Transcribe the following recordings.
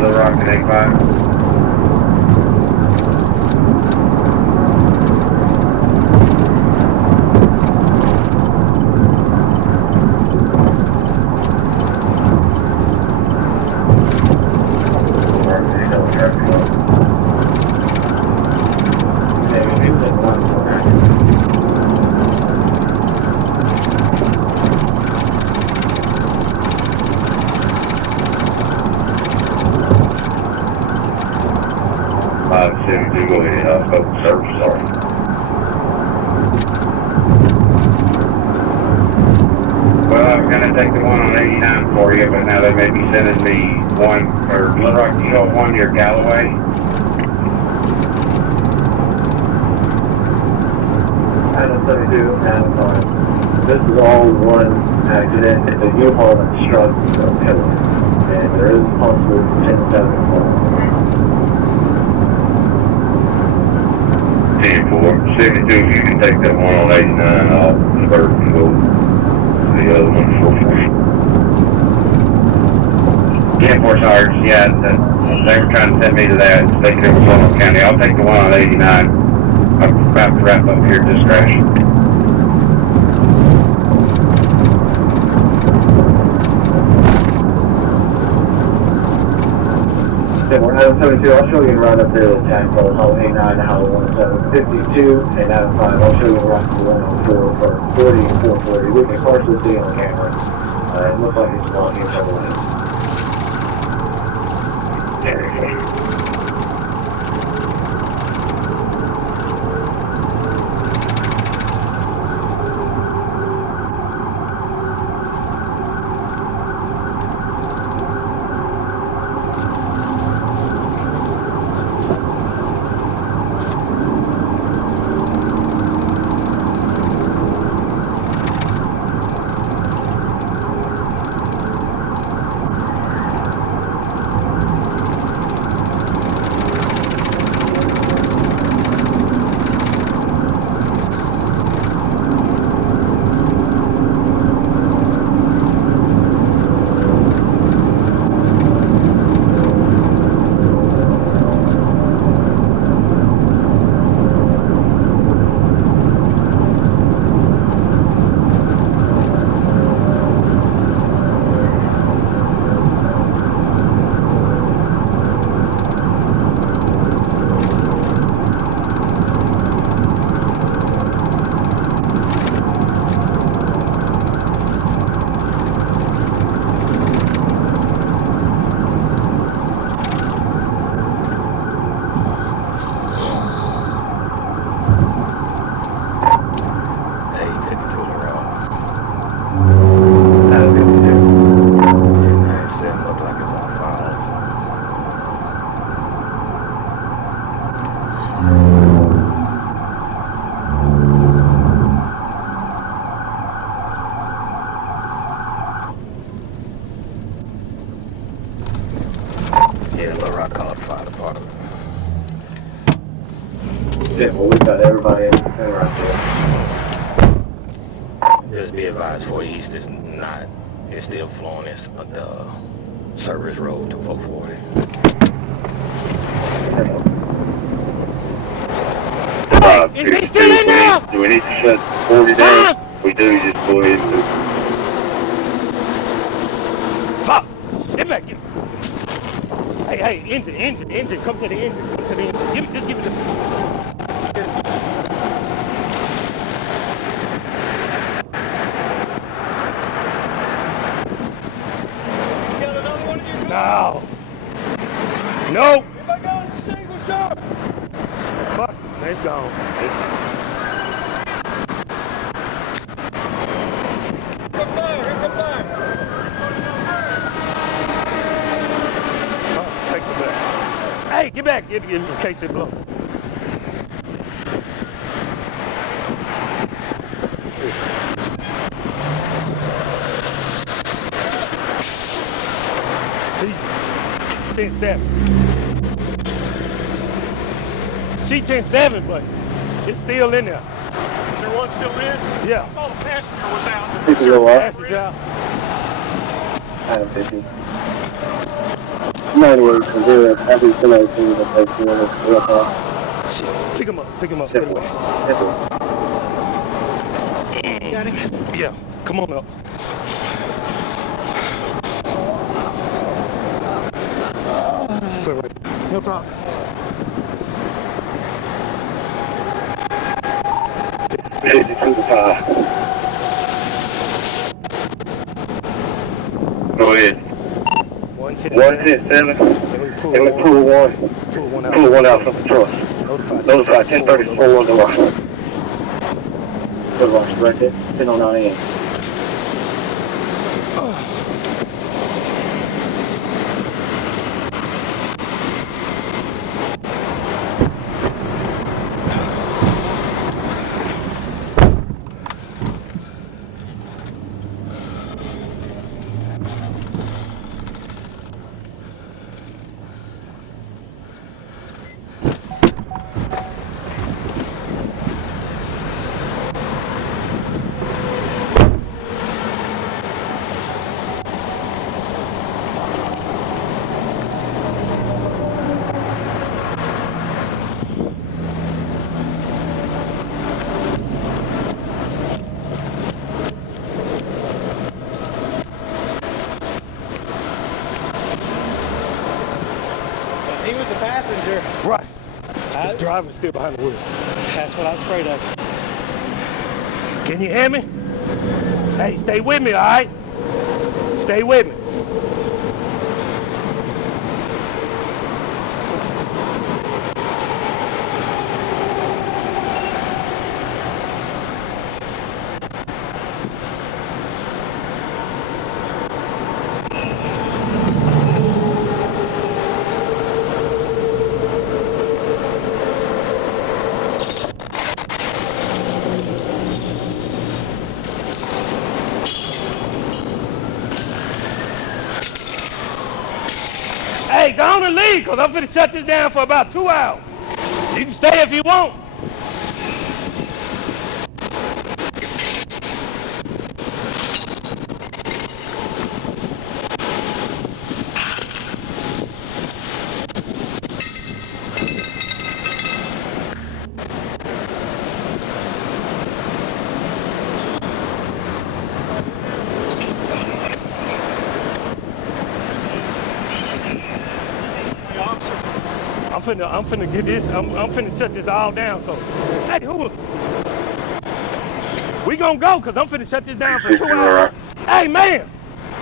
Little Rock at 85. Do go ahead, folks, sir, sorry. Well, I was going to take the one on 89 for you, but now they may be sending me one, or Little Rock, you know, one near Galloway. Adam 72, Adam 5. This is all one accident. It's a U-Haul that struck a pillar, and there is possible 10-7 involved. 10-4, 72, if you can take that one on 89 off the bird and go to the other one for 10-4 Sarge, yeah, they were trying to send me to that, thinking it was Lonoke County. I'll take the one on 89. I'm about to wrap up here at this crash. We're Adam 72, I'll show you right up there the tag code, Hollow 89 to Hollow 17, 52, and Adam 5, I'll show you right to 104 for 40 and 440. We can partially see on the camera. It looks like it's blocking several lanes. There we go. Yeah, Little Rock called the fire department. Yeah, well, we've got everybody in right there. Just be advised, 40 East is not, it's still flowing. It's the service road to 440. Is he still in there? Do we need to shut 40 down? We do, just go ahead and do. Fuck! Get back, get back. Hey, engine, come to the engine, just give it to me. No. Nope. If I got a single shot. Fuck, it's gone. Come back. Oh, take the back. Hey, get back, in case it blows. 10-7. She 10-7, but it's still in there. Is there one still in? Yeah. I saw the passenger was out. People go up. Passenger out. Item 50. 98 from 0, every similar to the place you want to look off. Pick him up. Get Simple. away. Simple. Got him? Yeah, come on up. Wait. No problem. Go ahead. 110-7. 110-7. And let's pull one. Pull one out from the truck. Notify 1034 on the line. Good watch, directed. 1009 AM. He was the passenger. Right. The driver's still behind the wheel. That's what I was afraid of. Can you hear me? Hey, stay with me, all right? Stay with me. Hey, go on and leave, because I'm finna shut this down for about 2 hours. You can stay if you want. I'm finna get this. I'm finna shut this all down. So, hey, we gonna go, cause I'm finna shut this down for 2 hours. Hey, man,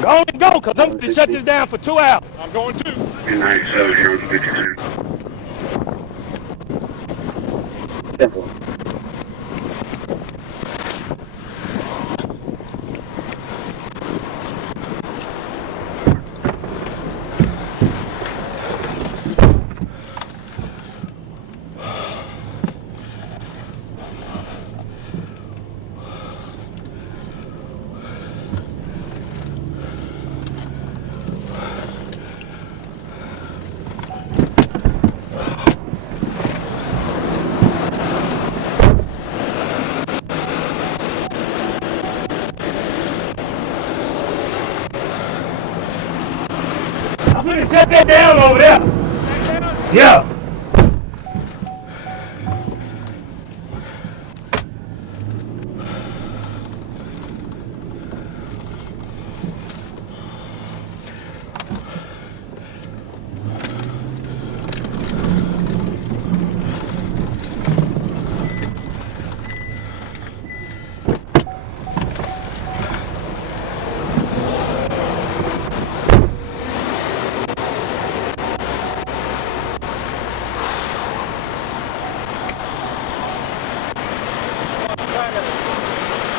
go on and go, cause I'm finna shut this down for 2 hours. I'm going to. 97 here on 52. Simple. I'm finna shut that down over there. Yeah.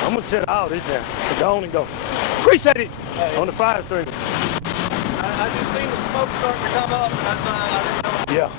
I'm gonna shut all this down. So go on and go. Appreciate it on the fire string. I just seen the smoke starting to come up, and I didn't know. Yeah.